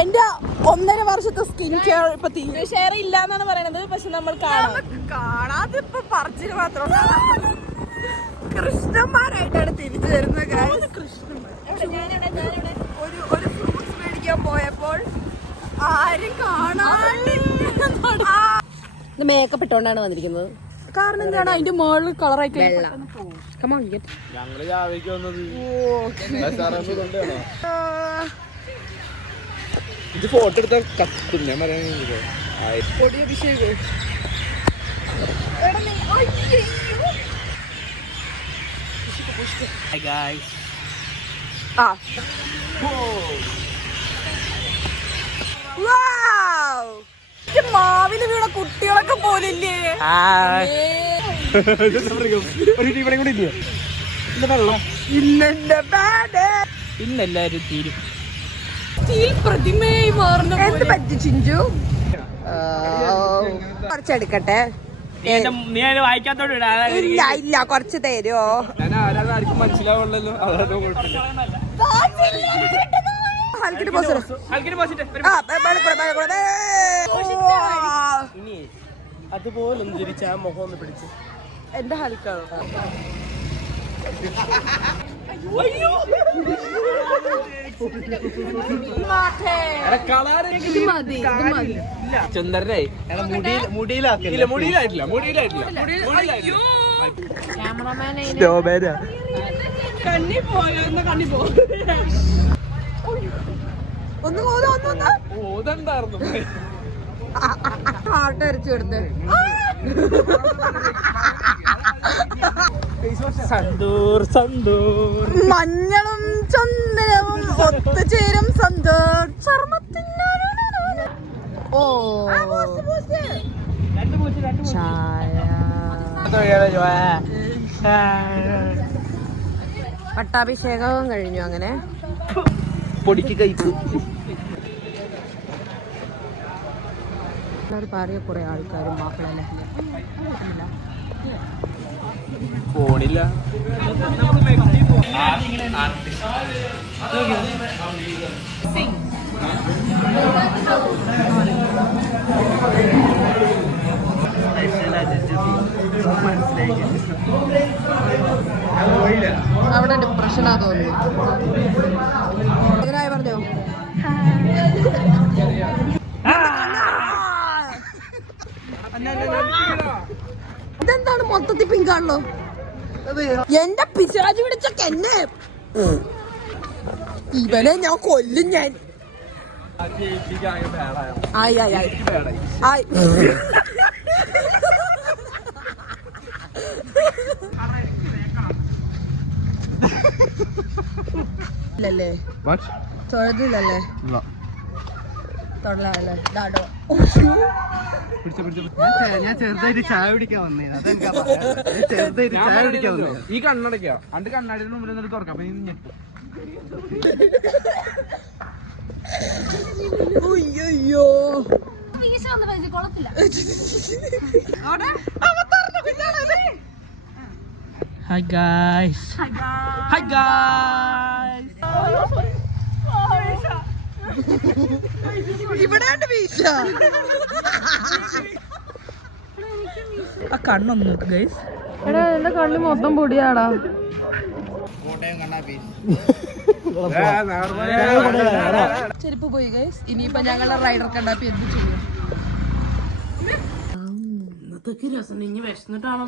എന്റെ 1.5 വർഷത്തെ skin care ഇപ്പൊ ഷെയർ ഇല്ല എന്നാണ് പറയണത്. പക്ഷെ നമ്മൾ കാണാതെ ഇപ്പൊ പറിച്ചിട്ട് മാത്രം കൃഷ്ണന്മാരായിട്ടാണ് തിരിച്ചു വരുന്നത്. ഒരു ഫ്രൂട്ട്സ് മേടിക്കാൻ പോയപ്പോൾ ആരും കാണാൻ മേക്കപ്പ് ഇട്ടോണ്ടാണ് വന്നിരിക്കുന്നത്. കാരണം എന്താണ് അതിന്റെ മുകളിൽ കളറായി ഇത് ഫോട്ടോ എടുത്ത കത്തും. ഞാൻ പറയാൻ മാവിന് വീണ കുട്ടികളൊക്കെ പോലില്ലേ? ഇന്നെല്ലാരും തീരും. പ്രതിമയായി മാറുന്ന പറ്റി ചിഞ്ചു. കുറച്ചെടുക്കട്ടെ. നീ വായിക്കാത്തോട് ഇല്ല ഇല്ല കുറച്ച് തരുമോ? ഞാൻ ആർക്കും മനസ്സിലാവുള്ളല്ലോ. അതുപോലെ തിരിച്ച് ആ മുഖം ഒന്ന് പിടിച്ച് എന്റെ ഹൽക്കാണോ? ചന്ദ്രനെ മുടിയിലായിട്ടില്ല. കണ്ണി പോയോ? കണ്ണി പോ. ഒന്ന് ഓതണ്ടായിരുന്നു. ഹാർട്ട് അരച്ചു കൊടുത്ത് മഞ്ഞളും ചന്ദനവും ഒത്തുചേരും സന്തോർ ചർമ്മത്തിന്. ഓ പട്ടാഭിഷേകവും കഴിഞ്ഞു. അങ്ങനെ പൊടിക്ക് കയ്പ് പാറിയ കുറെ ആൾക്കാരും മാപ്പിളല്ലേ ഫോണില്ല. അവിടെ ഡിപ്രഷനാ തോന്നുന്നു. എങ്ങനെയായി പറഞ്ഞോ? ഇതെന്താണ് മൊത്തത്തിൽ പിങ്കാണല്ലോ? എന്റെ പിശാചി പിടിച്ചൊക്കെ എന്നെ ഇവനെ ഞാൻ കൊല്ലും. ഞാൻ ഇല്ലല്ലേ തൊഴുതില്ലല്ലേ തൊഴിലല്ലേ ഡാഡോ. ഞാൻ ചെറുതായിട്ട് ചായ കുടിക്കാൻ വന്നേ. ചെറുതായിട്ട് ചായ കുടിക്കാൻ വന്നേ. ഈ കണ്ണടയ്ക്കോ? അണ്ട് കണ്ണാടിന് മുമ്പിൽ നിന്നിട്ട് തുറക്കാം. അപ്പൊ അയ്യോ ഹായ് ഗായ്സ്. Hi guys. ഇവിടെ വീശ ആ കണ്ണൊന്ന് നോക്ക് ഗൈസ്. എടാ എന്റെ കണ്ണി മൊത്തം പൊടിയാടാ. ചെരുപ്പ് പോയി ഗൈസ്. ഇനിയിപ്പോ ഞങ്ങളുടെ റൈഡർ കണ്ടാപ്പി എന്ത് ചെയ്യും? ഇന്നത്തേക്ക് രസം. ഇനി വിശന്നിട്ടാണോ?